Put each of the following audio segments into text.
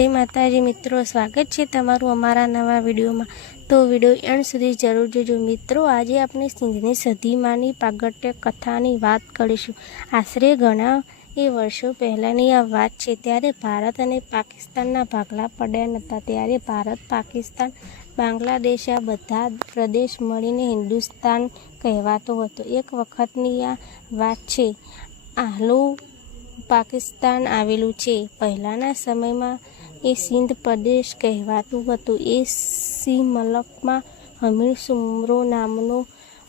जय माताजी मित्रों, स्वागत है तमारू अमारा नवा विडियो में। तो विडियो एंड सुधी जरूर जोजो मित्रों। आज आपणे सिंधनी सदीमानी प्रागट्य कथानी वात करीशुं। आश्रे घणा वर्षों पहलानी आ वात छे। त्यारे भारत अने पाकिस्तानना भागला पड्या नता। त्यारे भारत, पाकिस्तान, बांग्लादेश आ बधा प्रदेश मळीने हिंदुस्तान कहेवातो हतो। एक वखतनी आ वात छे। आहलू पाकिस्तान आवेलू छे। पहलाना समय में ए सिंध प्रदेश कहेवातुं हतुं। ए सी मलक में हमीर सुमरो नामनो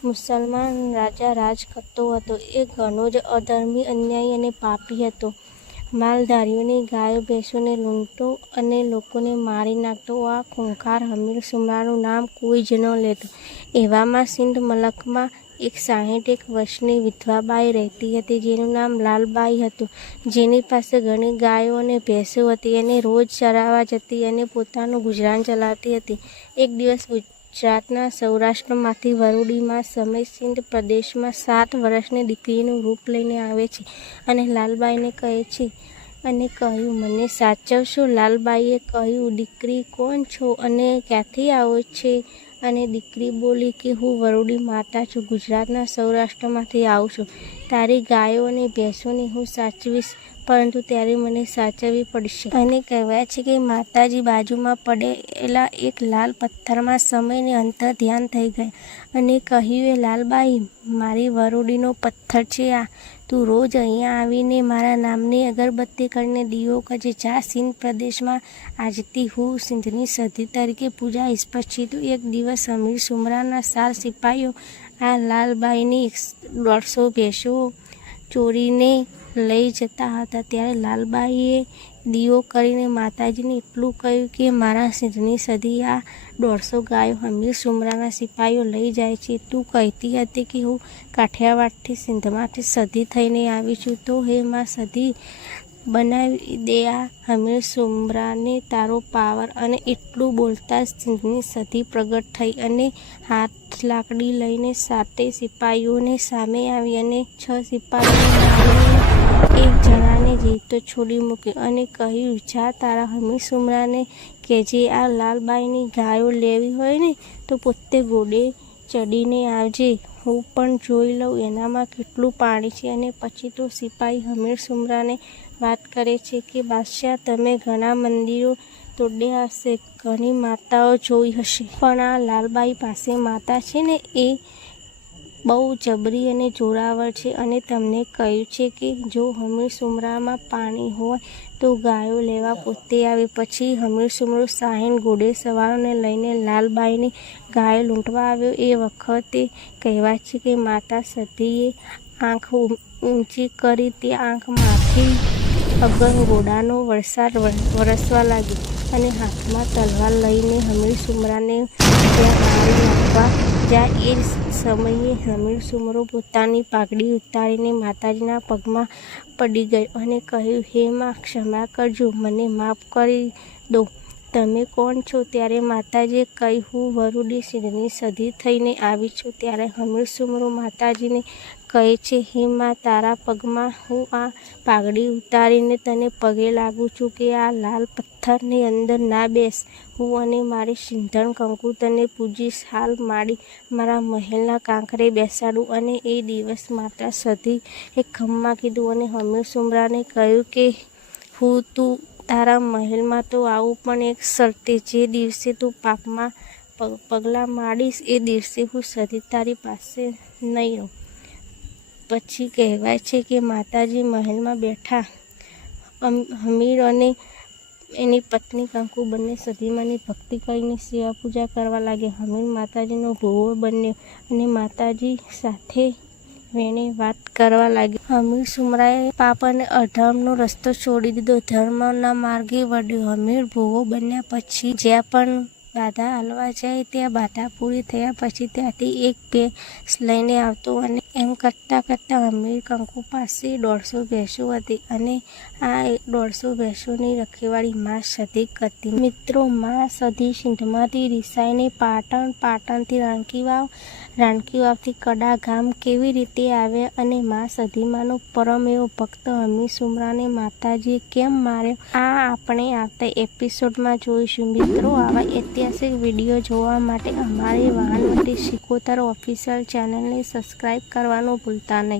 मुसलमान राजा राज करतो हतो। ए घणो ज अधर्मी, अन्यायी अने पापी हतो। मालधारीओनी गायो भैंसोने लूंटतो अने लोकोने मारी नाखतो। आ खूंखार हमीर सुमरानुं नाम कोई ज न लेतो। एवामां सिंध मलक में एक 61 वर्षनी विधवा बाई रहती हती, जेनुं नाम लालबाई हतुं। जेनी पासे घणी गायो अने भैंसो हती अने रोज चरावा जती अने पोतानुं गुजरान चलावती हती। एक दिवस गुजरातना सौराष्ट्रमांथी वरूडीमां समय सिंध प्रदेशमां 7 वर्षनी दीकरीनुं रूप लईने आवे छे अने लालबाईने कहे छे अने कह्युं, "मने साचवशो?" लालबाईए कह्युं, "दीकरी, कोण छो अने क्यांथी आवो छे?" अने दीकरी बोली कि हूँ वरूडी माता छूं, गुजरातना सौराष्ट्रमांथी आવું છું। तारी गायो अने भैंसोने हूँ साचवीश, परंतु त्यारे मने साचववी पड़शे। अने कहेवाय छे कि माताजी बाजुमां पड़ेला एक लाल पत्थरमां समयने अंतर ध्यान थई गया अने कह्युं, "ए लालबाई, मारी वरूडीनो पत्थर छे आ। तू रोज अहींया आवीने मारा नामनी अगरबत्ती करीने दीवो करजे। जा सिंध प्रदेशमां आजथी हूँ सिंधनी सधी तरीके पूजाईश।" पछी तो एक दिवस हमीर सुमराना 4 सिपाहीओ आ लालबाईनी 150 भैंसो चोरीने लई जता हता। त्यारे लालबाईए दीवो करीने माताजीने एटलुं कह्युं कि मारा सिंधनी सधी आ 150 गायो हमीर सुमराना सिपाहीओ लई जाय छे। तू कहेती हती कि हूँ काठियावाड़थी सिंधमांथी सधी थईने आवी छुं, तो हे मां सधी बनावी दे आ हमीर सुमराने तारो पावर। अने एटलुं बोलता ज सिंधनी सधी प्रगट थई अने हाथ लाकड़ी लईने 7 सिपाहीओने सामे आवी अने 6 सिपाहीओने मारीने एक जणाने जीवतो छोड़ी मूक्यो अने कह्युं, "जा तारा हमीर सुमराने कहेजे आ लालबाईनी गायो लेवी होय ने तो पोते घोड़े चढ़ीने आवजे, हूँ पण जोई लऊं एनामां केटलुं पाणी छे।" अने पछी तो सिपाही हमीर सुमराने वात करे छे कि, "बादशाह, तमे घणा मंदिरो तोड्या हशे, घणी माताओ जोई हशे, पण आ लालबाई पासे माता छे ने ए बहु जबरी अने जोरावर छे अने तमने कह्युं छे कि जो हमीर सुमरामां पाणी होय तो गायो लेवा पोते आवे।" पछी हमीर सुमरो 60 घोडेसवारोने लईने लालबाईनी गायो लूंटवा आव्यो। ए वखते कहेवाय छे कि माता सधीए आंख ऊंची करी ते आंखमांथी अगन घोड़ानो वरसाद वरसवा लाग्यो अने हाथमां तलवार लईने हमीर सुमराने त्यां मारी नाखवा जाय। ए समये हमीर सुमरो पोतानी पागड़ी उतारीने माताजीना पगमां पड़ी गयो अने कह्युं, "हे मां, क्षमा करजो, मने माफ करी दो। तमे कोण छो?" त्यारे माताजीए कह्युं, "हूँ वरूडी सिंधनी सधी थईने आवी छुं।" त्यारे हमीर सुमरो माताजीने कहे छे, "हे मां, तारा पगमां हूँ आ पागड़ी उतारीने तने पगे लागू छुं कि आ लाल पत्थरनी अंदर ना बेस। हूँ अने मारी सिंधण कंकु तने पूजीश। हाल माड़ी मारा महेलना कांकरे बेसाडું." अने ए दिवस माता सधी एक खम्मा कीधुं अने हमीर सुमराने कह्युं कि हूँ तू तारा महेलमां तो आवुं, पण एक शर्ते, जे दिवसे तू पापमां पगला माड़ीश ए दिवसे हूँ सधी तारी पासे नहीं रहूं। पछी कहेवाय छे कि माताजी महेलमां बेठा। हमीर अने एनी पत्नी कंकु बंने सधीमानी भक्ति करीने सेवा पूजा करवा लाग्या। हमीर माताजीनो भूवो बन्यो अने माताजी साथे वेणे वात करवा लाग्या। हमीर सुमराए पाप अने अधर्मनो रस्तो छोड़ी दीधो, धर्मना मार्गे वळ्यो। हमीर भूवो बन्या पछी ज्यां पण બાધા હાલવા જાય ત્યાં બાધા પૂરી થયા પછી ત્યાંથી એક ભેંસ લઈને આવતો અને એમ કરતાં કરતાં અમીર કંકુ પાસે 150 ભેંસો હતી અને આ 150 ભેંસોની રખેવાળી માં સધીક હતી. મિત્રો, માં સધી સિંધમાંથી રિસાઈને પાટણથી રાણકી વાવથી કડા ગામ કેવી રીતે આવ્યા અને માં સધીમાનો પરમ એવો ભક્ત હમીર સુમરાને માતાજીએ કેમ માર્યો, આ આપણે આવતા એપિસોડમાં જોઈશું. મિત્રો, આવા ઐતિહાસિક વિડીયો જોવા માટે અમારી વાહનવટી સિકોતર ઓફિશિયલ ચેનલને સબસ્ક્રાઈબ કરવાનું ભૂલતા નહીં.